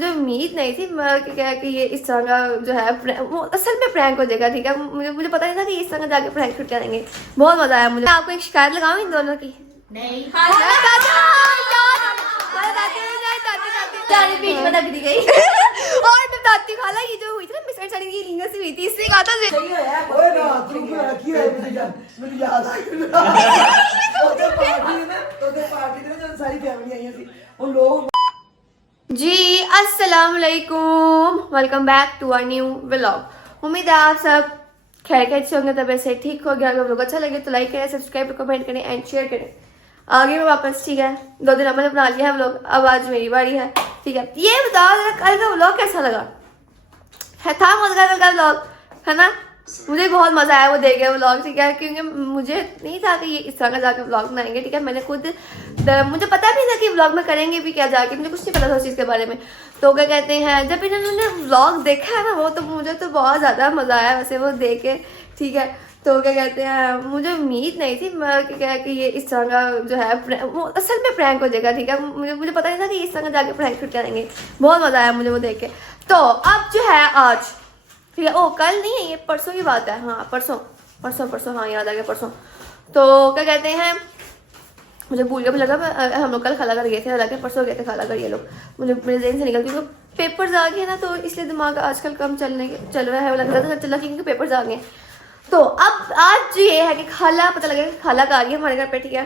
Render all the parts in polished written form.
मुझे उम्मीद नहीं थी कि ये इस तरह का जो है असल में प्रैंक हो जाएगा। ठीक है, मुझे पता नहीं था कि इस तरह का जाके प्रैंक शूट करेंगे। बहुत मजा आया मुझे। आपको एक शिकायत लगाऊं इन दोनों की? नहीं बीच में लग दी गई और मैं बताती हूँ खाला, ये जो हुई थी ना मिसअंडरस्टैंडिंग की लिंगा से हुई थी, इससे कहा था सही है यार। ओए ना तू क्यों रखी है मुझे याद आ गया। तो पार्टी में जब सारी फैमिली आई थी उन लोग जी। अस्सलाम वालेकुम, welcome back to our new vlog. उम्मीद है आप सब खैर से होंगे, तबियत से ठीक हो गया। अगर व्लॉग अच्छा लगे तो लाइक करें, सब्सक्राइब कमेंट करें एंड शेयर करें। आगे मैं वापस, ठीक है, 2 दिन मैंने बना लिया है व्लॉग, अब आज मेरी बारी है। ठीक है, ये बताओ जरा कल का व्लॉग कैसा लगा? था मजा कल का व्लॉग, है ना? मुझे बहुत मजा आया वो देखे व्लॉग। ठीक है, क्योंकि मुझे नहीं था कि ये इस तरह का जाकर व्लॉग बनाएंगे। ठीक है, मैंने खुद मुझे पता भी था कि व्लॉग में करेंगे भी क्या जाके, मुझे कुछ नहीं पता था उस चीज़ के बारे में। तो क्या कहते हैं, जब इन्होंने व्लॉग देखा है ना वो, तो मुझे तो बहुत ज़्यादा मजा आया वैसे वो देख के। ठीक है, तो क्या कहते हैं, मुझे उम्मीद नहीं थी कि ये इस तरह का जो है असल में प्रैंक हो जाएगा। ठीक है, मुझे पता नहीं था कि इस तरह का जाके प्रैंक शूट करेंगे। बहुत मजा आया मुझे वो देख के। तो अब जो है आज, ठीक है, ओ कल नहीं है, ये परसों की बात है। हाँ परसों हाँ याद आ गया, परसों। तो क्या कहते हैं, मुझे भूल गया, मुझे लगा हम लोग कल खाला कर गए थे, हालांकि परसों गए थे खाला कर। ये लोग मुझे मेरे जहन से निकल, क्योंकि पेपर्स आ गए ना, तो इसलिए दिमाग आजकल कम चल रहा है। वो लग रहा था चला क्योंकि पेपर्स आ गए। तो अब आज ये है कि खाला, पता लगा कि खाला का आ रही है हमारे घर पे। ठीक है,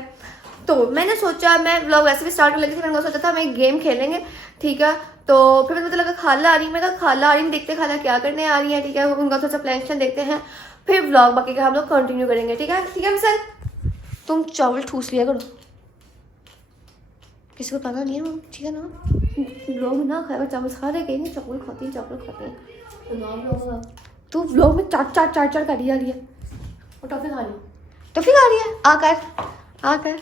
तो मैंने सोचा, मैं व्लॉग वैसे भी स्टार्ट कर लगी थी, मैंने सोचा था मैं गेम खेलेंगे। ठीक है, तो फिर मुझे लगा खाला आ रही है, मैं कहा खाला आ रही है, देखते खाला क्या करने आ रही है। ठीक है, उनका थोड़ा सा प्लान देखते हैं, फिर व्लॉग बाकी का हम लोग कंटिन्यू करेंगे। ठीक है सर, तुम चावल ठूस लिया करो, किसी को पता नहीं है, ठीक है ना? लोग ना खाएगा चावल, सारे कहेंगे चावल खाते हैं। तू व्लॉग में चार कर रही है और टॉफी खा रही है।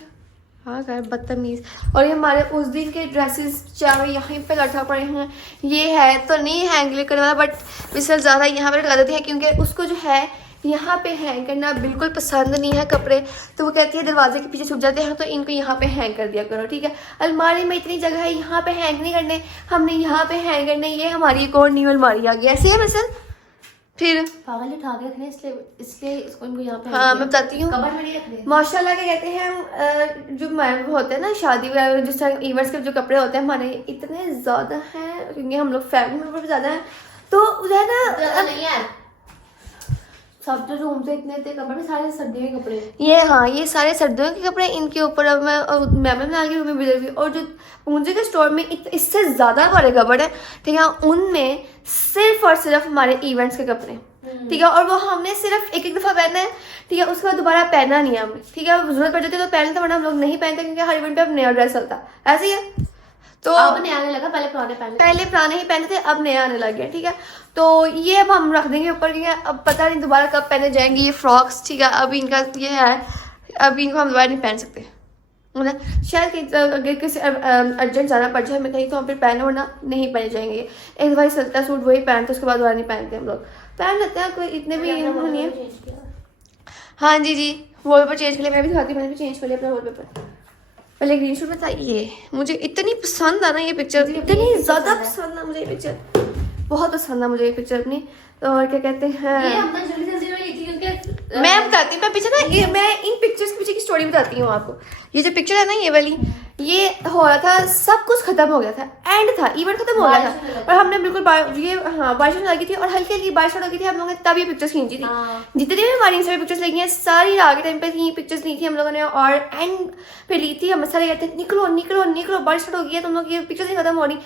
आकर बदतमीज। और ये हमारे उस दिन के ड्रेसेस चाहे यहीं पे लटका पड़े हैं। ये है तो नहीं हैंग करने वाला, बट मिसल ज़्यादा यहाँ पे लगा देती है, क्योंकि उसको जो है यहाँ पे हैंग करना बिल्कुल पसंद नहीं है कपड़े। तो वो कहती है दरवाजे के पीछे छुप जाते हैं, तो इनको यहाँ पे हैंग कर दिया करो। ठीक है, अलमारी में इतनी जगह है, यहाँ पे हैंग नहीं करने, हमने यहाँ पे हैंग करने। ये हमारी एक और न्यू अलमारी आ गई, ऐसे है मिसल। फिर पागल उठा के रखने, इसलिए इसको इनको यहाँ पे। हाँ मैं बताती हूँ, कबर में नहीं रखने। माशाल्लाह क्या कहते हैं, जो होते हैं ना शादी वगैरह जिस तरह इवेंट्स के जो कपड़े होते हैं हमारे इतने ज़्यादा हैं, क्योंकि हम लोग फैमिली मेंबर भी ज़्यादा हैं, तो जो है ना नहीं है सब जो रूम से इतने कपड़े, सारे सर्दियों के कपड़े। ये सारे सर्दियों के कपड़े। इनके ऊपर अब मैं बना के रूम में, और जो पूंजी के स्टोर में इससे ज़्यादा बड़े कपड़ है। ठीक है, उनमें सिर्फ और सिर्फ हमारे इवेंट्स के कपड़े। ठीक है, और वो हमने सिर्फ एक दफ़ा पहना है। ठीक है, उसके बाद दोबारा पहना नहीं है हमने। ठीक है, जरूरत पड़ जाती है तो पहनते, वरना हम लोग नहीं पहनते, क्योंकि हर इवेंट पे अब नया ड्रेस चलता है, ऐसे ही है। तो अब नया आने लगा, पहले पुराने ही पहनते थे, अब नया आने लग गया। ठीक है, तो ये अब हम रख देंगे ऊपर, क्योंकि अब पता नहीं दोबारा कब पहने जाएंगे ये फ्रॉक्स। ठीक है, अभी इनका ये है, अभी इनको हम दोबारा नहीं पहन सकते, शायद अगर किसी अर्जेंट जाना पड़ जाए हमें कहीं, तो हम फिर पहने, वरना नहीं पहने जाएंगे। एक बार चलता सूट वही पहनते, उसके बाद दोबारा नहीं पहनते। हम लोग पहन लेते हैं, कोई इतने भी नहीं है। हाँ जी, वॉलपेपर चेंज कर लिया, मैं भी दिखाती हूँ, मैंने भी चेंज कर लिया अपना वॉलपेपर। पहले ग्रीन शूट बताइए, मुझे इतनी पसंद है ना ये पिक्चर, इतनी ज़्यादा पसंद है मुझे ये पिक्चर, बहुत पसंद है मुझे ये पिक्चर अपनी। और क्या कहते हैं, ये हमने जल्दी में ली थी, क्योंकि मैं बताती हूँ, मैं पीछे ना मैं इन पिक्चर्स के पीछे की स्टोरी बताती हूँ आपको। ये जो पिक्चर है ना, ये वाली, ये हो रहा था, सब कुछ खत्म हो गया था, एंड था, इवेंट खत्म हो गया था, और हमने बिल्कुल बारिश होने लगी थी, और हल्की हल्की बारिश होने लगी थी, हम लोगों ने तब ये पिक्चर्स खींची थी। जितनी भी हमारी इंस्टा पे पिक्चर्स लगी हैं, सारी रात के टाइम पे थी पिक्चर्स ली थी हम लोगों ने, और एंड पे ली थी। हम सारे कहते निकलो बारिश स्टार्ट हो गई है, तुम लोग ये पिक्चर्स नहीं खत्म हो रही।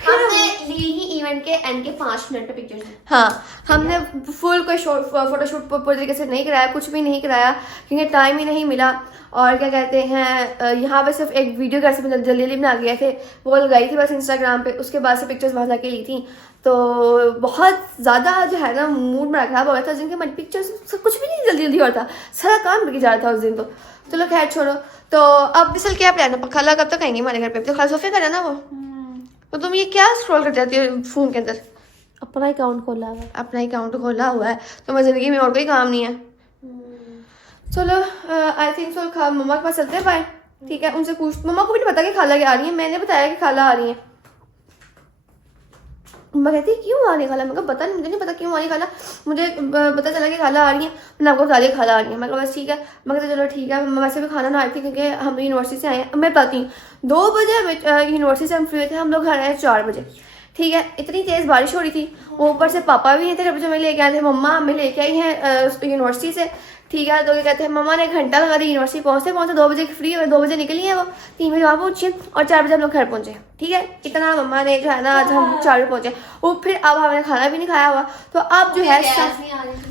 हमने ली ही इवेंट के एंड के 5 मिनट पे पिक्चर्स। हाँ, हमने फुल कोई फोटोशूट पूरी तरीके से नहीं कराया, कुछ भी नहीं कराया, क्योंकि टाइम ही नहीं मिला। और क्या कहते हैं, यहाँ पे सिर्फ एक वीडियो घर से जल्दी बना गए थे, वो लगाई थी बस इंस्टाग्राम पे, उसके बाद से पिक्चर्स वहाँ जाके ली थी। तो बहुत ज़्यादा जो है ना मूड मेरा खराब हो गया था, जिनके हमारी पिक्चर्स सब कुछ भी नहीं जल्दी हो रहा था, सारा काम बिक जा रहा था उस दिन। तो चलो खैर छोड़ो। तो अब मिसल क्या प्लान है, खाला कब तक आएंगे हमारे घर पे? तो खाला सोफिया का है ना वो। तो तुम ये क्या स्क्रॉल कर जाती हो फोन के अंदर? अपना अकाउंट खोला हुआ है। अपना अकाउंट खोला हुआ है, तो मैं जिंदगी में और कोई काम नहीं है। चलो आई थिंक सो मम्मा के पास चलते हैं बाय। ठीक है, उनसे पूछ, मम्मा को भी नहीं पता कि खाला आ रही है, मैंने बताया कि खाला आ रही है। मैं कहती क्यों वहाँ नहीं खाला, मैं कहा पता नहीं, मुझे नहीं पता क्यों वहाँ नहीं खाला, मुझे पता चला कि खाला आ रही है, मैंने आपको बता दिया खाला आ रही है। मैं कहा बस ठीक है। मैं कहती चलो ठीक है। मैं वैसे भी खाना ना आई थी क्योंकि हम यूनिवर्सिटी से आए हैं। मैं बताती हूँ 2 बजे हमें यूनिवर्सिटी से हम फ्री थे, हम लोग घर आए 4 बजे, ठीक है। इतनी तेज़ बारिश हो रही थी, ऊपर से पापा भी नहीं थे जो हमें लेके आए थे, मम्मा हमें लेके आई हैं यूनिवर्सिटी से, ठीक है। तो क्या कहते हैं मम्मा ने 1 घंटा लगा दिया यूनिवर्सिटी पहुँचते 2 बजे की फ्री है, 2 बजे निकली है वो, 3 बजे वहाँ पहुँची और 4 बजे हम लोग घर पहुँचे, ठीक है। इतना मम्मा ने जो है ना आज हम 4 बजे पहुँचे। वो फिर अब हमने खाना भी नहीं खाया हुआ, तो अब जो है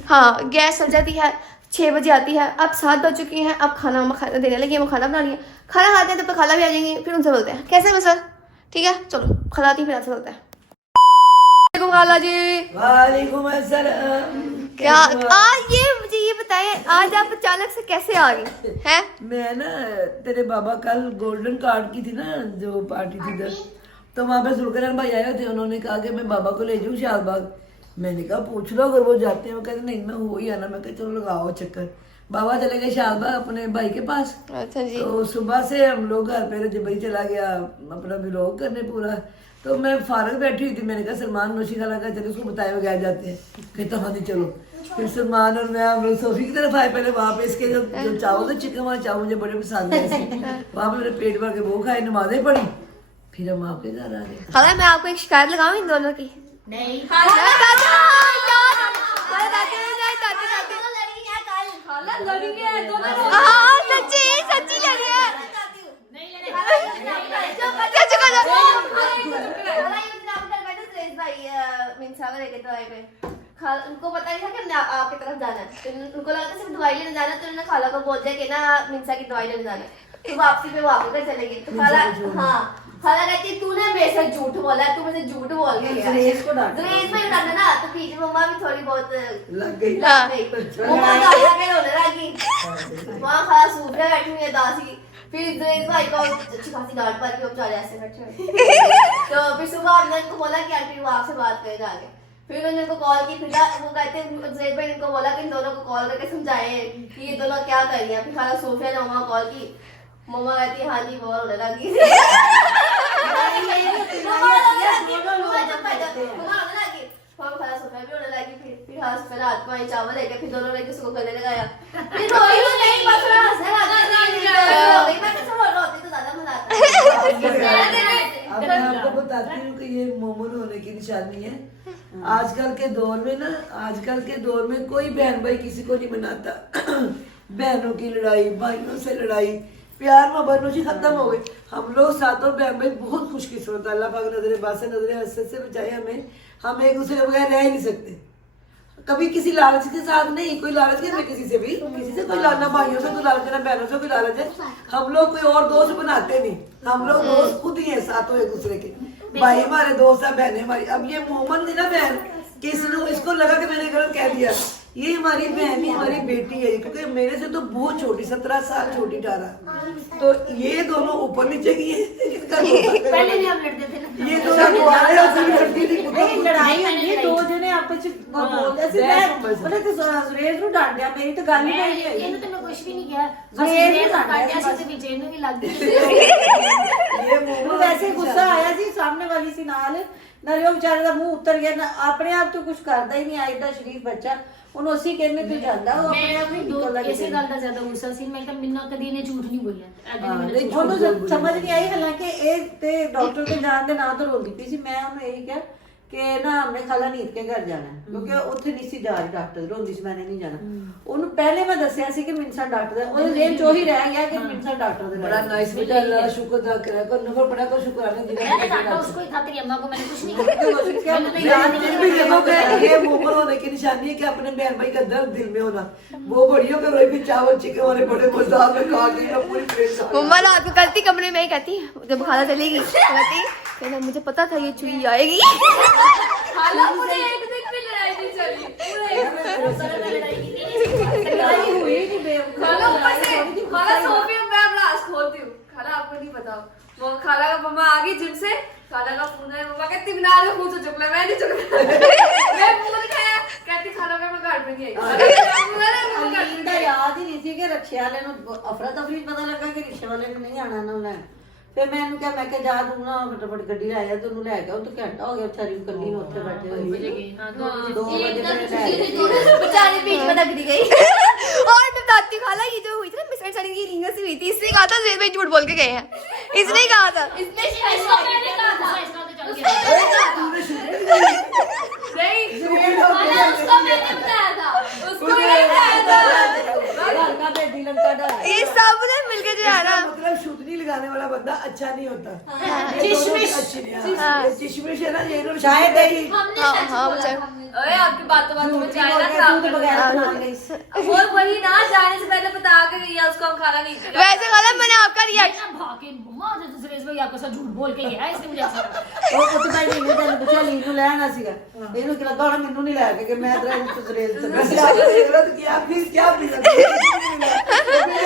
हाँ गैस चल जाती है, 6 बजे आती है, अब 7 बज चुके हैं, अब खाना देने लगी, हम खाना बना लिया, खाना खाते हैं तब तक खाला भी आ जाएंगी, फिर उनसे बोलते हैं कैसे मसला, ठीक है। चलो खिलाती हूँ फिर आपसे बोलते हैं। खाला जी वालेकुम अस्सलाम। क्या आज मुझे ये बताइए आज आप अचानक से कैसे आ गई हैं? मैं ना तेरे बाबा कल गोल्डन कार्ड की थी ना जो पार्टी थी इधर, तो वहाँ पे जुलकरन भाई आए थे, उन्होंने कहा कि मैं बाबा को ले जाऊँ शाहबाग। मैंने कहा पूछ लो अगर वो जाते हैं। वो कहते नहीं मैं हो ही आना। मैं कहा चलो लगाओ चक्कर। बाबा चले गए शाहबाग अपने भाई के पास। अच्छा जी। तो सुबह से हम लोग घर पे जबरी चला गया अपना व्लॉग करने पूरा। तो मैं फारग बैठी हुई थी, मैंने कहा सलमान नौशी खाला का चलो उसको बताए बगैर जाते हैं। कहता हाँ नहीं चलो। फिर सलमान और मैं हम लोग सोफी की तरफ आए। पहले वहाँ पे इसके जो चावल थे चिकन वाले चावल मुझे बड़े पसंद है, वहाँ पे मेरे पेट भर के वो खाए, नमाजें पढ़ी, फिर हम आपके घर आ गए। खाला मैं आपको एक शिकायत लगाऊं इन दोनों की? नहीं हाँ सच्ची सच्ची लगी है। उनको पता नहीं था कि हमने आपकी तरफ जाना है, तो उनको लगा था सिर्फ दवाई लेने जाना है, तो उन्होंने खाला को बोल दिया कि ना मिंसा की दवाई लेने जाना है। तो वापसी पे वो आपके घर चले गए। तो खाला हाँ खाला कहती तूने मेरे से झूठ बोला, तू मुझे झूठ बोल के गया। जुरेज को डांटा। जुरेज में डांटा ना, तो पीछे मम्मा भी थोड़ी बहुत लग गई। मम्मा गालियां के रोने लगी। वहाँ खाला सूट में बैठी हुई है दासी। फिर जुरेज भाई को अच्छी खासी डांट पड़ के बेचारे ऐसे बैठे हुए। तो फिर सुबह हमने उनको बोला कि आंटी वो आपसे बात करे जाके। फिर उन्होंने उनको कॉल की, फिर वो कहते हैं जुरेज भाई इनको बोला कि इन दोनों को कॉल करके समझाए कि ये दोनों क्या कर रही हैं। फिर खाला सोफिया ने मम्मा कॉल की, मम्मा कहती है हाँ जी बोर होने लगी। फिर रात को आई चावल लेके, फिर दोनों लेके उसको गले लगाया। फिर रोई तो नहीं, बस थोड़ा हंसने लगी। मैं तो थोड़ा रोती तो ज्यादा मजा आता अब मैं आपको बताती हूँ कि ये मोमन होने की निशानी है। आजकल के दौर में ना, आजकल के दौर में कोई बहन भाई किसी को नहीं मनाता। बहनों की लड़ाई, भाइयों से लड़ाई, प्यार मोहब्बत जी खत्म हो गई। हम लोग सातों बहन भाई बहुत खुशकिस्मत, अल्लाह पाक नजरे बात से नजरे हसरत से बचाए हमें। हम एक दूसरे के बगैर रह ही नहीं सकते। कभी किसी लालच के साथ नहीं, कोई लालच नहीं है किसी से भी, किसी से कोई लालना, भाइयों से कोई लालच है ना बहनों से कोई लालच है। हम लोग कोई और दोस्त बनाते नहीं, हम लोग दोस्त खुद ही है सातों एक दूसरे के। भाई हमारे दोस्त है, बहनें हमारी। अब ये मोमन थी ना बहन, किसने इसको लगा कि मैंने गलत कह दिया, ये हमारी बहन ही हमारी बेटी है, क्योंकि मेरे से तो बहुत छोटी, 17 साल छोटी 18। तो ये दोनों ऊपर नीचे की है। पहले भी हम लड़ते थे ना, ये दोनों कुआरे और फिर लड़ती थी। नहीं लड़ाई होती है, दो जने आपस ਵਿੱਚ ਬੋਲਦੇ ਸੀ। ਮੈਂ ਤੇ ਸੁਰੇਸ਼ ਨੂੰ ਡਾਂਟਿਆ, ਮੇਰੀ ਤਾਂ ਗੱਲ ਹੀ ਨਹੀਂ ਹੋਈ। ਇਹਨੂੰ ਤਾਂ ਮੈਂ ਕੁਝ ਵੀ ਨਹੀਂ ਕਿਹਾ, ਸੁਰੇਸ਼ ਨੂੰ ਕਾਟਿਆ ਡਾਂਟਿਆ ਸੀ ਤੇ ਵਿੱਚ ਇਹਨੂੰ ਵੀ ਲੱਗ ਗਈ। ये ਮੈਨੂੰ मोमन ਵੈਸੇ ਗੁੱਸਾ ਆਇਆ ਸੀ, ਸਾਹਮਣੇ ਵਾਲੀ ਸੀ ਨਾਲ, ਨਾਲੇ ਉਹ ਵਿਚਾਰੇ ਦਾ ਮੂੰਹ ਉੱਤਰ ਗਿਆ ਨਾ, ਆਪਣੇ ਆਪ ਤੋਂ ਕੁਝ ਕਰਦਾ ਹੀ ਨਹੀਂ, ਆਇਦਾ ਸ਼ਰੀਫ ਬੱਚਾ, ਉਹਨੂੰ ਅਸੀਂ ਕਹਿੰਦੇ ਤੂੰ ਜਾਂਦਾ, ਉਹ ਆਪਣੇ ਆਪ ਨਹੀਂ ਨਿਕਲਦਾ ਇਸੇ ਗੱਲ ਦਾ ਜ਼ਿਆਦਾ ਗੁੱਸਾ ਸੀ। ਮੈਂ ਤਾਂ ਮੈਨੂੰ ਕਦੀ ਇਹਨੇ ਝੂਠ ਨਹੀਂ ਬੋਲਿਆ। ਉਹਨੂੰ ਸਮਝ ਨਹੀਂ ਆਈ, ਹਾਲਾਂਕਿ ਇਹ ਤੇ ਡਾਕਟਰ के ਜਾਣ ਦੇ ਨਾਂ ਤੋਂ ਰੋਂਦੀ ਪਈ ਸੀ। ਮੈਂ ਉਹਨੂੰ ਇਹੀ ਕਿਹਾ कि ना हमने खाला नीत के घर जाना है, क्योंकि ਉੱਥੇ ਨਹੀਂ ਸੀ ਜਾ ਰਹੀ, ਡਾਕਟਰ ਰੋਂਦੀ ਸੀ, मैंने नहीं जाना। ਉਹਨੂੰ ਪਹਿਲੇ ਮੈਂ ਦੱਸਿਆ ਸੀ ਕਿ ਮਿੰਸਾ ਡਾਕਟਰ ਦਾ, ਉਹਦੇ ਜੇਬ ਚੋਂ ਹੀ ਰਹਿ ਗਿਆ कि मिंसा डॉक्टर ਦੇ बड़ा नाइस बेटा, अल्लाह का शुक्र अदा करा कर, नंबर पड़ा कर शुक्राना मैंने डांटा उसको ही था, तेरी अम्मा को मैंने कुछ नहीं किया। मैंने तो याद ही भी देखोगे ये मोमन होने की निशानी है कि अपने बहन भाई का दर्द दिल में होना। वो बड़ी होकर रोई, फिर चावल चिकन वाले बड़े मजेदार में खा के ना पूरी प्लेट खा गई। मम्मा रात को करती कमरे में ही कहती जब खाला चलेगी, कहती मुझे पता था ये चुई आएगी। खाला पूरे एक दिन भी लड़ाई नहीं चली, पूरे लड़ाई की नहीं। लड़ाई हुई नहीं बेवकूफ। खाला ऊपर से खाला सोफी में मैं राज खोलती हूँ। खाला आपको नहीं पता, वो खाला का मम्मा आ गई जिम से, खाला का फोन है, मम्मा कहती बिना में मुंह से चुकला, मैं नहीं चुकला। मैं फोन खाया, कहती खाला का मैं घर में नहीं आई। इंदा याद ही नहीं थी कि रिक्शे वाले ਨੂੰ ਅਫਰਾ ਤਫਰੀ ਪਤਾ ਲੱਗਾ ਕਿ ਰਿਕਸ਼ੇ ਵਾਲੇ ਨੇ ਨਹੀਂ ਆਣਾ ਨਾ ਉਹਨੇ। ਫਿਰ ਮੈਂ ਇਹਨੂੰ ਕਿਹਾ ਮੈਂ ਕਿਹਾ ਜਾ ਤੂੰ ਨਾ ਫਟਾਫਟ ਗੱਡੀ ਲੈ ਆ ਤੇ ਉਹਨੂੰ ਲੈ ਗਿਆ। ਉਹ ਤਾਂ ਘੰਟਾ ਹੋ ਗਿਆ ਵਿਚਾਰੀ ਨੂੰ ਕੱਲੀ ਨੂੰ ਉੱਥੇ ਬੈਠੇ ਹੋਏ। 2 ਵਜੇ ਫਿਰ ਲੈ ਗਏ। बेचारी बीच में दगड़ी गई। और मैं बताती हूँ खाला, ये जो हुई थी ना मिसअंडरस्टैंडिंग की रीना से हुई थी, इसने कहा था जेल में झूठ बोल के गए हैं, इसने ही कहा था। इसको मैंने कहा था, इसका तो चल गया। नहीं उसको मैंने बताया था, उसको मैंने बताया था। लड़का बेटी लड़का डर। ये सब ने मिलके जो है ना, मतलब शूटनी लगाने वाला बंदा अच्छा नहीं होता। चिशमिश। चिशमिश है ना, ये लोग चाय दही हाँ मुझे अरे आपकी बातों में चाय ना दूध खराब कर बगैर दिया। खा गई। और वही ना जाने से पहले बता के गई है, उसको हम खाना नहीं चाहिए। वैसे खाला मैंने आपका रिएक्शन भागे मम्मा जो सुरेश भाई आपके साथ झूठ बोल के गया है, इसने मुझे ऐसा कहा। ਉਹ ਪੁੱਤ ਭਾਈ ਨੇ ਤੈਨੂੰ ਪੁੱਛਿਆ ਲੀਨ ਨੂੰ ਲੈਣਾ ਸੀਗਾ। ਇਹਨੂੰ ਕਿ ਲੱਗਾ ਹੁਣ ਮੈਨੂੰ ਨਹੀਂ ਲੈ ਕੇ ਕਿ ਮੈਂ ਤੇਰਾ ਇੰਤ ਸਰੇਲ ਤੇ वैसे आपने गलत किया, फिर क्या पी सकते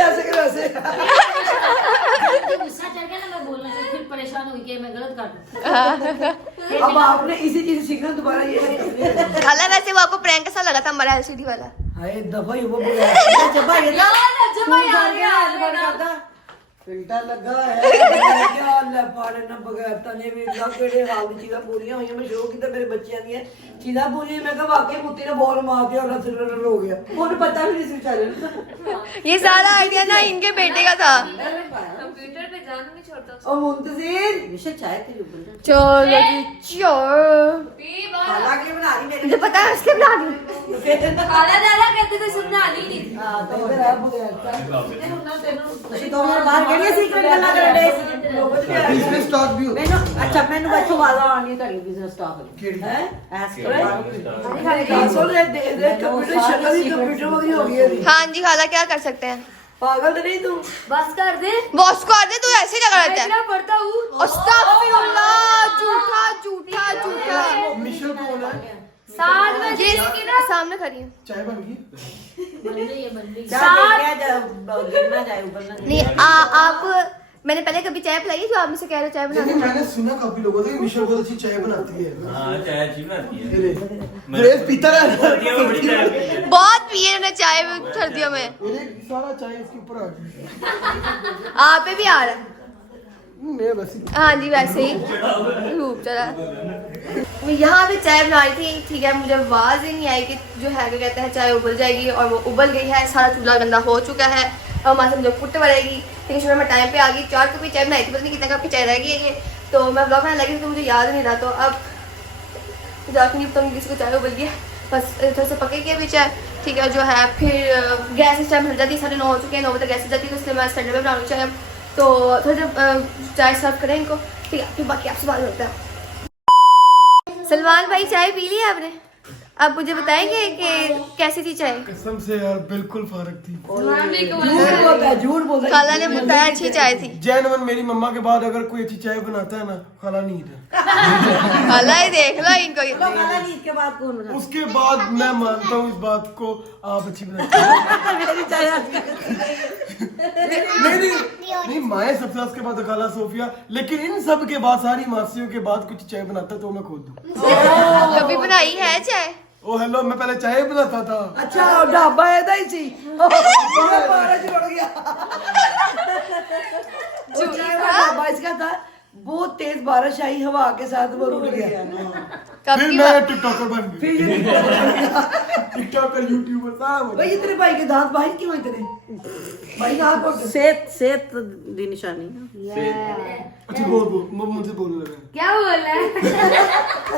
ऐसे के वैसे। गुस्सा चढ़ गया ना, मैं बोलने से फिर परेशान हुई कि मैं गलत कर दूं। अब आपने इसी चीज से सीखना, दोबारा ये नहीं करनी। खाला वैसे वो आपको प्रैंक कैसा लगा था हमारा एलसीडी वाला? हाय दफा ही वो बोला जब भाई जब भाई आ गया, फिल्टर लगा है। क्या अल्लाह पाड़े ना बगैर तने भी केड़े हाल दी चीज़ां पूरियां हुई। मैं शो कीता मेरे बच्चियां दी चीज़ां पूरी, मैं कहा वाकई मुत्ती ने बॉल मार दिया और रन हो गया। ਉਹਨੂੰ ਪਤਾ ਵੀ ਨਹੀਂ ਸੀ ਵਿਚਾਰੇ ये सारा आइडिया ना इनके बेटे का था। कंप्यूटर पे जान नहीं छोड़ता। और मुंतजिर विशे चाय थी ऊपर चलो जी चलो, पी बात। हालांकि बना रही मेरी मुझे पता है उसके बना दी। खाना दादा कहते थे सुनना नहीं नहीं। हां तो इधर आ बगैर ਅਸੀਂ ਦੋ ਵਾਰ ਬਾਹਰ ਗਏ ਸੀ ਇੱਕ ਗੱਲਾਂ ਕਰਨ ਦੇ बिजनेस स्टॉक भी होता ਮੈਨੂੰ ਅੱਛਾ ਮੈਨੂੰ ਇੱਥੋਂ ਵਾਲਾ ਆਣੀ ਤੁਹਾਡੀ ਬਿਜ਼ਨਸ ਸਟਾਕ है ਐਸ कासों ने दे दे कंप्यूटर शक्ल ही कंप्यूटर वगैरह हो गई है। हाँ जी खाला क्या कर सकते हैं, पागल तो नहीं तू? बस कर दे। बॉस को आते तू ऐसे ही लगा रहता है। मैं पढ़ता हूँ। अस्तगफिरुल्लाह, झूठा झूठा झूठा। मिशेल कौन है? 7 बजे ये सामने खड़ी है। चाय बन गई। बन गई है, बन गई। क्या जब गिरना जाए ऊपर ना नहीं आप, मैंने पहले कभी चाय पिलाई है जो आप मुझसे कह रहे हो चाय लेकिन बनाना? मैंने सुना काफी लोगों से कि मिशेल बहुत अच्छी चाय बनाती है। हाँ चाय अच्छी बनाती है। ये ले। ग्रेस पीता है। सर्दियों में बड़ी चाय पीती है। बहुत पिए मैंने चाय सर्दियों में। मेरे सारा चाय इसके ऊपर आ गई। आप पे भी आ रहा है। मैं बस हाँ जी वैसे ही धूप चला। मैं यहाँ पे चाय बना रही थी, ठीक है, मुझे आवाज़ ही नहीं आई कि जो है क्या कहते हैं चाय उबल जाएगी, और वो उबल गई है। सारा चूल्हा गंदा हो चुका है और वहाँ से मुझे फुट पड़ेगी। लेकिन शुरू में टाइम पे आ गई, 4 कप की चाय बनाई थी, पता नहीं कितना कप की चाय रह गई है ये, तो मैं ब्लॉग बनाने लगी तो मुझे याद नहीं रहा। तो अब जाकर नहीं पता किसी को चाय उबल गई है, बस थोड़ा सा पकेगी अभी चाय, ठीक है। जो है फिर गैस इस टाइम मिल जाती है, 9:30 हो चुके हैं, 9 बजे गैस मिल जाती है, तो इसलिए मैं स्टैंड पे बनाऊँगी चाय। तो थोड़ी देर चाय सर्व करें इनको, ठीक है, फिर बाकी आपसे बात होता है। सलमान भाई चाय पी ली आपने? आप मुझे बताएंगे कि कैसी थी चाय? कसम से यार बिल्कुल फर्क थी। झूठ बोलता है, झूठ बोलता है। खाला ने बताया अच्छी चाय थी। जैनवन मेरी मम्मा के बाद अगर कोई अच्छी चाय बनाता है ना, खाला नहीं है। खाला ही देख लो इनको। खाना नहीं इसके बाद कौन बना उसके बाद मैं मानता हूँ इस बात को, आप अच्छी बनाती हैं। मेरी चाय नहीं माए सबसे उसके बाद खाला सोफिया, लेकिन इन सब के बाद सारी मासियों के बाद कुछ चाय बनाता तो मैं खोल दूं। कभी बनाई है चाय? ओ हेलो, मैं पहले चाय बनाता था। अच्छा ढाबा है था इसी बारह जुड़ गया। वो चाय वाला ढाबा इसका था, बहुत तेज बारिश आई, हवा के साथ वो रुक गया। कब फिर की मैं बात? टिकटॉकर बन गया। फिर ये टिकटॉकर यूट्यूबर साहब। भाई इतने भाई के दांत बाहर क्यों इतने? भाई आप सेहत दी निशानी अच्छा बोल मुझसे बोलने लगा। क्या बोल रहा है?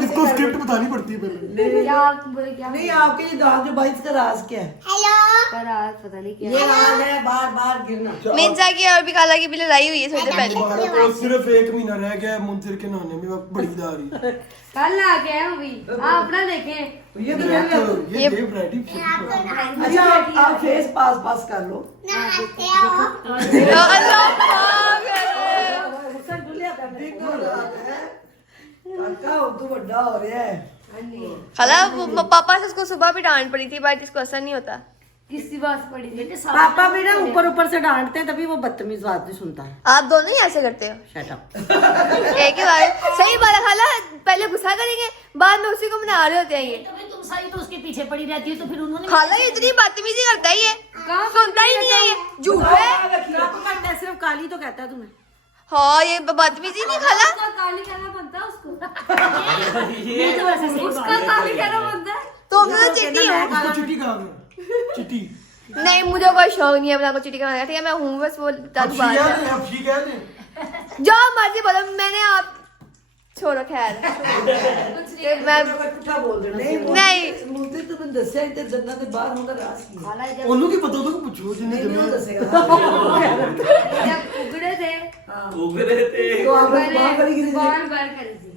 इसको स्क्रिप्ट बतानी पड़ती है पहले। क्या आप बोले क्या? नहीं, आपके ये दांत जो भाई इसका राज क्या है? पता नहीं क्या। ये हाल है बार बार गिरना। मिंजा की और भी खाला की भी लड़ाई हुई है थोड़ी देर पहले। बारह को सिर्फ 1 महीना रह गया है मुंसिर के नहाने में, अब बड़ी दा रही है। कल आ गया है अभी, आप अपना देखें। ये तो ये ये- देव रेडी। अच्छा आप फेस पास कर लो। अल्लाह पाक है। काका अब तो बड़ा हो रहा है। खाला पापा से उसको सुबह भी डांट पड़ी थी, बट इसको असर नहीं होता। किसकी बात पड़ी थी? पापा भी ना ऊपर से डांटते हैं तभी वो बदतमीज बात नहीं सुनता है। आप दोनों ही ऐसे करते हो? Shut up. एक ही बात सही बात है खाला, पहले गुस्सा करेंगे, बाद में उसी को मना रहे होते हैं ये। तो भाई तुम सारी तो उसके पीछे पड़ी रहती है, तो फिर उन्होंने खाला ये इतनी बदतमीजी करता है ये, सुनता ही नहीं है ये, झूठ है। सिर्फ काली तो कहता है तुम्हें। हाँ ये बदतमीजी नहीं खाला। उसका काली कहना बनता है उसको। ये तो वैसे सही उसका बात है। काली कहना बनता है। तो मैं तो चिट्टी हूँ। आपको चिट्ठी कहाँ है? चिट्ठी नहीं मुझे कोई शौक नहीं है अपना को चिट्ठी खाने का, ठीक है मैं हूँ बस वो अब दादू शी बात कह है। दें, अब शी कह दें। जो मर्जी बोलो, मैंने आप छोड़ो खैर। तो मैं पुट्ठा बोल देना नहीं ਮੁੰਡੇ ਤੋਂ ਮੈਂ ਦੱਸਿਆ ਤੇ ਜੰਨਾਂ ਦੇ ਬਾਹਰ ਹੁੰਦਾ ਰਾਸ ਕੀ ਉਹਨੂੰ ਕੀ ਪਤਾ ਉਹਨੂੰ ਕੀ ਪੁੱਛੋ ਜਿੰਨੇ ਨਹੀਂ ਉਹ ਜੰਨੇ ਦੱਸੇਗਾ जब उगड़े थे उगरे थे तो आप बाहर करी गिरी जुबान बाहर करी थी।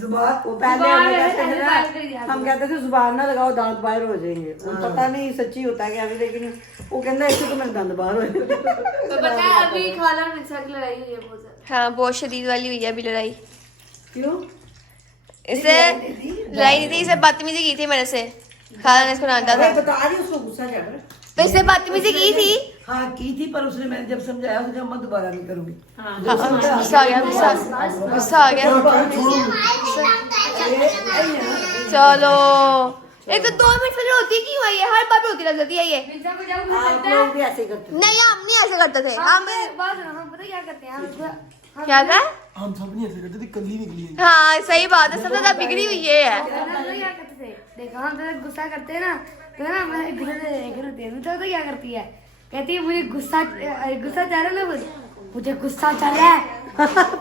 जुबान वो पहले जुबान हमें है, कहते थे बाहर कर दिया। ना, हम कहते थे जुबान ना लगाओ दांत बाहर हो जाएंगे। वो पता नहीं सच्ची होता है क्या अभी, लेकिन वो कहता है इससे तो मेरे दांत बाहर हो जाएंगे। तो पता है अभी खाला मेरे साथ लड़ाई हुई है बहुत ज्यादा। हाँ बहुत शदीद वाली हुई है अभी लड़ाई। क्यों इसे लड़ाई नहीं थी, इसे बदतमीजी की थी मेरे से। खाला ने इसको डांटा था बता रही उसको गुस्सा चढ़ रहा है। तो इसने बदतमीजी की थी। हाँ की थी पर उसने मैंने जब समझाया उसने कहा मैं दोबारा नहीं करूंगी हाँ, गुस्सा आ गया, गुस्सा आ गया। चलो एक तो 2 मिनट पहले होती क्यों है ये, हर बार पे होती रह जाती है ये। मिर्जा को जब मुझे आप लगता है लोग भी ऐसे ही करते हैं। नहीं हम नहीं ऐसे करते थे, हम बात सुनो, हम पता क्या करते हैं हम क्या था। हम सब नहीं ऐसे करते थे, कली निकली है। हाँ सही बात है, सबसे ज्यादा बिगड़ी हुई ये है। क्या करते थे, देखो हम जब गुस्सा करते हैं ना तो ना मैं तो क्या करती है, कहती है मुझे गुस्सा चढ़ रहा है ना, मुझे गुस्सा चढ़ रहा है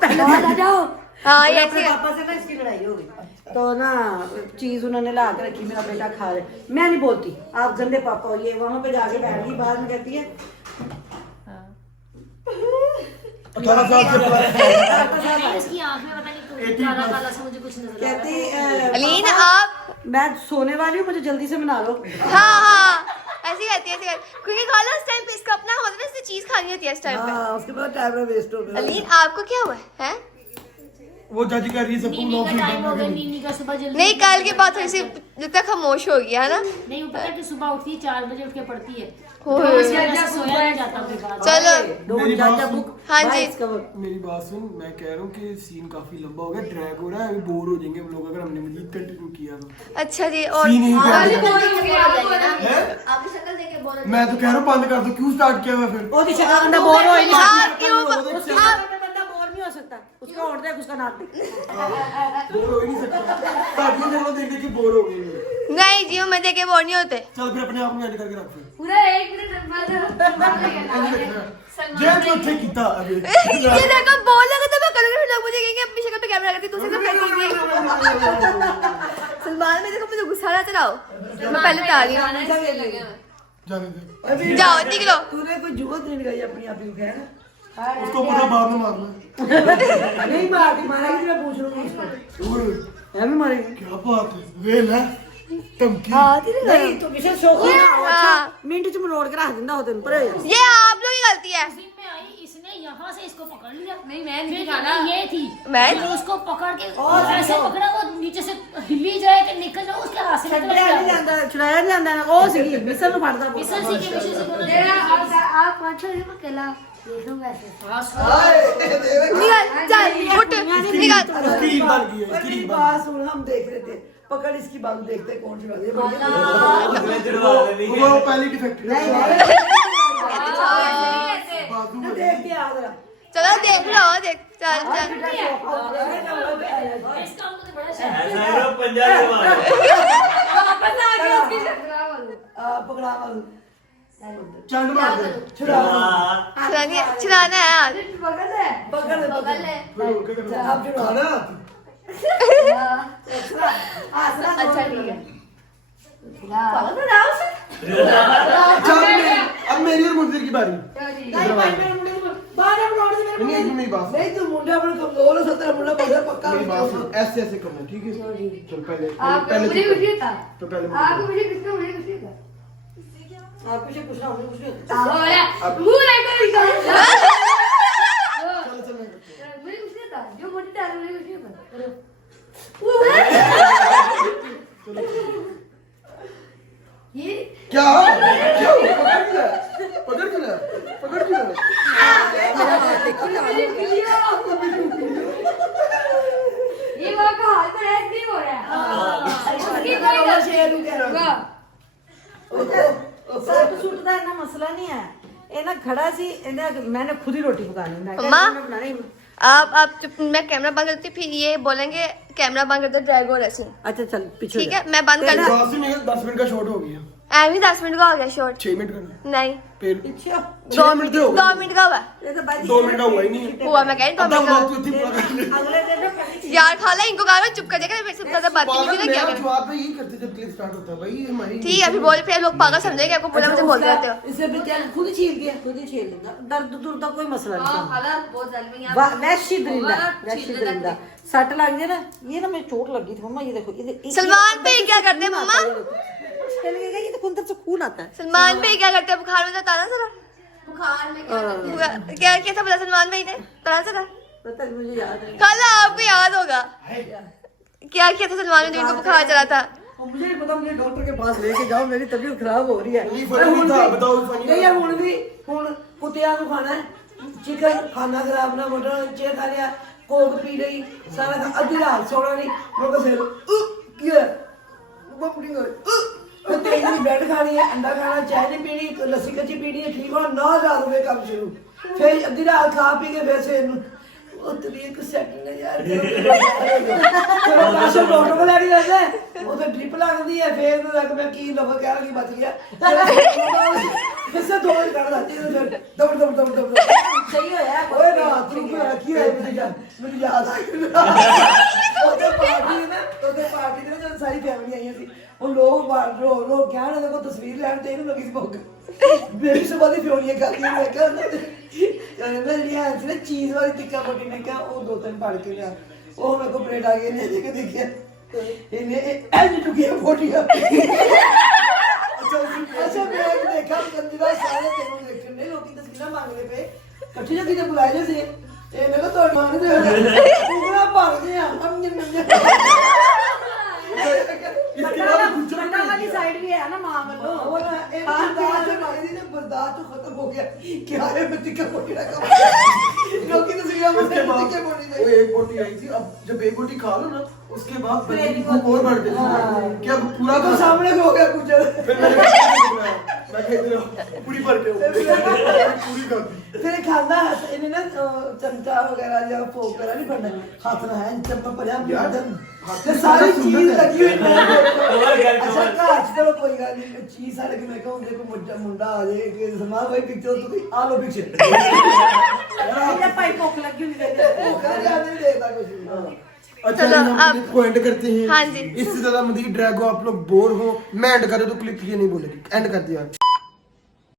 पहले आ जाओ। हाँ ये अपने ऐसे पापा से ना इसकी लड़ाई हो गई तो ना चीज उन्होंने ला के रखी, मेरा बेटा खा रहे, मैं नहीं बोलती आप गंदे पापा हो, ये वहां पे जाके बैठ गई, बाद में कहती है 18 साल से ऊपर इसकी आंख में पता नहीं काला काला सा मुझे कुछ नजर आ रहा है। कहती अलीन आप मैं सोने वाली हूँ, मुझे जल्दी से मना लो। हाँ हाँ ऐसी कहती है, ऐसी कहती क्योंकि खाला उस टाइम पे इसका अपना होता है ना, इससे चीज खानी होती है इस टाइम पे। हाँ उसके बाद टाइम वेस्ट हो गया अलीन आपको क्या हुआ है? वो चाची कह रही है सबको नीनी का नौकरी टाइम हो गया, करनी। नीनी का सुबह जल्दी नहीं कल के बाद थोड़ी सी लगता है खामोश हो गया है ना। नहीं वो पता है कि सुबह उठती है 4 बजे उठ के पढ़ती है, ओए। तो इस वजह से सोया नहीं जाता अपने बाद। चलो मेरी बात सुन। हाँ जी। मेरी बात सुन, मैं कह रहा हूँ कि सीन काफी लंबा हो गया, ड्रैग हो रहा है, अभी बोर हो जाएंगे हम लोग अगर हमने मजीद कंटिन्यू किया तो। अच्छा जी और सीन ही हाँ, क्या जी, है? आपकी शक्ल देख के बोल रहे मैं तो कह रहा हूँ बंद कर दो, क्यों स्टार्ट किया हुआ फिर? वो दिशा का बंदा बोर हो ही नहीं आप क्यों उसका आप बंदा बोर नहीं हो सकता, उसका उठता है उसका नाक बोर हो ही नहीं सकता, ताकि वो देख देख के बोर हो गए। नहीं जी मैं देख के बोर नहीं होते। चल फिर अपने आप में एंड करके रख फिर। पूरा 1 मिनट बाद जे जो थे किता अभी ये देखो बोल लगा तो मैं करूंगी, फिर लोग मुझे कहेंगे अपनी शक्ल पे कैमरा लगाती दूसरे से फेंकेंगे। सलमान में देखो मुझे गुस्सा ना चलाओ, मैं पहले बता रही हूँ। जाने दे, जाओ निकलो। तूने कोई जुगत नहीं लगाई अपनी आप ही को कहना उसको पता बाद में मारना। नहीं मारती मारेगी मैं पूछ रहा हूँ उसको ओए, है भी मारेगी क्या बात है, वेल है धमकी। नहीं तो किसी शौक ना हो, अच्छा हाँ। मिनट च मरोड़ के रख दिंदा हो तेन पर ये आप लोग की गलती है। दिन में आई, इसने यहाँ से इसको पकड़ लिया, नहीं मैं नहीं फिर खाना ये थी मैं? फिर उसको पकड़ के ऐसे पकड़ा, वो नीचे से हिली जाए कि निकल जाए, उसके हाथ से निकल छड़ाया नहीं गया। ਜਾਂਦਾ छुड़ाया नहीं ਜਾਂਦਾ ना ਉਹ ਸੀਗੀ ਮਿਸਲ ਨੂੰ ਫੜਦਾ मिसल सी के मिसल से दोनों तेरा आप 5 दिन में अकेला ले लूंगा ऐसे। निकल चल उठ निकल। उसकी ईद बन गई है, पर उसकी मेरी ईद बन बात सुन हम देख रहे थे पकड़ इसकी बात देखते हैं कौन सी बात है बढ़िया उसने जुड़वा देनी गई। वो पहली डिफेक्ट नहीं है। ऐसे बाजू में देख के आ रहा चलो देख लो देख चल चल। इस काम को तो बड़ा शौक है। ऐसा है ना पंजाब के बाद वापस आ गया उसकी शक्ल। पकड़ा वालू चंड मार दे, छुड़ा चलाना है आज। बगल है पकड़ बगल है। फिर उनके करना। आप छुड़ा खाना अच्छा ठीक है। अब मेरी और मुंदिर की बारी। नहीं मेरी बात सुन, नहीं तू मुंडा बड़ा कमजोर है 17 मुंडा बड़ा पक्का मेरी बात सुन, ऐसे ऐसे करना ठीक है। चल पहले आप पहले मुझे तू कर। कुछ था तो पहले आप मुझे कुछ मुझे कुछ था। आप कुछ पूछना मुझे कुछ नहीं और मुंह लेकर निकल। चल चल मैं करता हूँ। मुझे कुछ नहीं था, जो मोटी था मुझे कुछ नहीं था। ये क्या क्या पकड़ के ना पकड़ के ना ये वहाँ का हाथ पर ऐसे नहीं हो रहा है। उसकी कोई गलती नहीं। वाह। सट सुट ਦਾ ਇੰਨਾ ਮਸਲਾ ਨਹੀਂ ਹੈ, ये ना खड़ा सी मैंने खुद ही रोटी पकानी मैं अम्मा? मैं बनानी आप मैं कैमरा बंद करती फिर ये बोलेंगे कैमरा बंद करते ड्रैगो रेसिंग। अच्छा चल पीछे ठीक है मैं बंद कर दूं। 10 मिनट का शॉट हो गया, एवी 10 मिनट का हो गया शॉर्ट। 6 मिनट का नहीं फिर पीछे 6 मिनट दे हो 2 मिनट का हुआ। ये तो बाजी 2 मिनट का हुआ ही नहीं है। हुआ मैं कह रही 2 अद्धा मिनट का। ब्लॉग तो इतनी पूरा कर लिया। अगले दिन ना पहले यार खाला इनको कहा चुप कर देगा मेरे से ज्यादा बात नहीं पागल, मुझे क्या मैं करें। जवाब पे यही करते जब क्लिप स्टार्ट होता है भाई हमारी। ठीक है अभी बोल फिर लोग पागल समझेंगे आपको पूरा मुझे बोलते रहते हो। इसे भी क्या खुद ही छील के खुद ही छील दूंगा दर्द दूर का कोई मसला हाँ नहीं खाला बहुत जल्दी यहाँ वैशी दरिंदा होगा ना, वैशी छीलने दरिंदा तक सट लग जाए ना ये ना मेरी चोट लगी थी मम्मा ये देखो ये सलमान पे क्या करते हैं मम्मा? चल गया ये देखो अंदर से खून आता है सलमान पे क्या करते हैं बुखार में बताना जरा। बुखार में क्या करते हैं? क्या कैसा बोला सलमान भाई ने बताना जरा। पता नहीं मुझे याद नहीं खाला आपको याद होगा क्या किया था सलमान ने जिनको बुखार चला था। और मुझे नहीं पता मुझे डॉक्टर के पास लेके जाओ मेरी तबीयत खराब हो रही है नहीं फनी था, बताओ फनी नहीं यार ਹੁਣ ਵੀ ਹੁਣ ਕੁੱਤਿਆਂ ਨੂੰ ਖਾਣਾ ਚਿਕਨ ਖਾਣਾ ਖਰਾਬ ਨਾ ਮੋਟਾ ਚੇ ਖਾ ਲਿਆ ਕੋਕ ਪੀ ਲਈ ਸਾਰਾ ਅੱਧੀ ਰਾਤ ਸੋਣਾ ਨਹੀਂ ਮੋਕਾ ਫਿਰ ਕੀ ਹੈ ਬੱਪੜੀ ਹੋਏ ਤੇ ਇਹ ਬੈਡ ਖਾਣੀ ਹੈ ਅੰਡਾ ਖਾਣਾ ਚਾਹ ਨਹੀਂ ਪੀਣੀ ਲੱਸੀ ਕੱਚੀ ਪੀਣੀ ਹੈ ਠੀਕ ਹੋਣਾ 9000 ਰੁਪਏ ਕੰਮ ਸ਼ੁਰੂ ਫਿਰ ਅੱਧੀ ਰਾਤ ਖਾ ਪੀ ਕੇ ਵੈਸੇ ਇਹਨੂੰ ਉਹ ਤਰੀਕ ਸੈੱਟ ਨੇ ਯਾਰ ਚਲੋ ਕਾਸ਼ਾ ਡਾਕਟਰ ਕੋਲ ਲੈ ਕੇ ਜਾਂਦਾ ਉਹ ਤਾਂ ਡ੍ਰਿਪ ਲੱਗਦੀ ਹੈ ਫੇਰ ਨੂੰ ਲੱਗ ਮੈਂ ਕੀ ਲਵ ਕਹਿ ਰਹੀ ਬਚ ਗਿਆ ਕਿਸੇ ਦੋ ਹੀ ਕੱਢ ਦਿੱਤੀ ਉਹ ਦੌੜ ਦੌੜ ਦੌੜ ਦੌੜ सही हो यार ਓਏ ਨਾ ਤੂੰ ਕੀ ਹੋਇਆ ਮੈਨੂੰ ਯਾਦ ਆ ਗਿਆ ਉਹਦੇ ਪਾਰਟੀ ਦੇ ਜਦੋਂ ਸਾਰੀ ਫੈਮਿਲੀ ਆਈਆਂ ਸੀ ਉਹ ਲੋਕ ਲੋਕ ਕਹਿਣ ਦੇ ਕੋ ਤਸਵੀਰ ਲੈਣ ਤੇ ਇਹਨੂੰ ਲੱਗੀ ਸੀ ਭੁੱਖ ਮੇਰੀ ਸੁਬਾਹ ਦੀ ਫਿਉਣੀਆਂ ਕਰਦੀਆਂ ਮੈਂ ਕਿਹਾ ਉਹਨਾਂ ਦੇ ਕਹਿੰਦਾ ਜਿਹੜੀ ਹੈ ਸੀ ਨਾ ਚੀਜ਼ ਵਾਲੀ ਟਿੱਕਾ ਪੱਟੀ ਨੇ ਕਿਹਾ ਉਹ 2-3 ਫੜ ਕੇ ਲਿਆ ਉਹ ਮੇਰੇ ਕੋ ਪਲੇਟ ਆ ਗਈ ਨੇ ਦੇਖ ਕੇ ਦੇਖਿਆ ਇਹਨੇ ਐਜ ਟੁਕੀਆਂ ਫੋਟੀਆਂ ਅੱਛਾ ਮੈਂ ਦੇਖਾ ਕੰਜਰਾ ਸਾਰੇ ਤੈਨੂੰ ਦੇਖਣ ਨੇ ਲੋਕੀ ਤਸਵੀਰਾਂ ਮੰਗਦੇ ਪਏ ਇਕੱਠੇ ਜੱਗੀ ਤੇ ਬੁਲਾਏ ਜੇ ਸੀ ਇਹ ਮੈਂ ਕਿਹਾ ਤੁਹਾਡੇ ਮੰਗਦੇ ਹੋ ਪੂਰਾ ਭਰ ਗਿਆ ਹਮ ਨਿੰਮ पन्ना वाली साइड भी है ना मां वालों ਉਹ ਨਾ ਇਹ ਬਰਦਾਸ਼ਤ ਖਤਮ ਹੋ ਗਿਆ ਕਿ ਆਏ ਮੈਂ ਟਿੱਕਾ ਪੋਟੀ ਦਾ ਕੰਮ ਲੋਕੀ ਤਸਵੀਰਾਂ उसके ਮੰਗਦੇ बाद ਟਿੱਕੇ ਪੋਟੀ वो ਦੇ एक बोटी आई थी, अब जब एक बोटी खा लो ना उसके बाद बंदे की भूख और बढ़ गई कि अब पूरा तो खा सामने हो गया कुछ फिर मैं खेल रहा पूरी भर के पूरी खा दी। ਫਿਰ ਖਾਂਦਾ ਹੱਥ ਇਹਨੇ ਨਾ ਚਮਚਾ ਵਗੈਰਾ ਜਾਂ ਫੋਕ ਵਗੈਰਾ ਨਹੀਂ ਫੜਨਾ ਹੱਥ ਨਾਲ ਹੈ ਚੱਪਾ ਭਰਿਆ ਤੇ ਸਾਰੀ ਚੀਜ਼ ਲੱਗੀ ਹੋਈ ਹੈ ਅੱਛਾ ਘਰ ਚ ਚਲੋ ਕੋਈ ਗੱਲ ਨਹੀਂ ਚੀਜ਼ ਸਾਡੇ ਕਿ ਮੈਂ ਕਹਾਂ ਦੇਖੋ ਮੁੰਡਾ ਮੁੰਡਾ ਆ ਜਾਏ ਕਿ ਸਮਾਨ ਭਾਈ ਪਿਕਚਰ ਤੁਸੀਂ ਆ ਲੋ ਪਿਕਚਰ ये भाई भूख लगी हुई है ਉਹ ਕਹਿੰਦਾ ਯਾਰ ਨਹੀਂ देखता कुछ अच्छा चलो, हम अब- क्लिप को एंड करते हैं। हाँ जी। इससे ज्यादा मजीद ड्रैगो आप लोग बोर हो मैं एंड करे तो क्लिप ये नहीं बोलेगी, एंड कर दिया।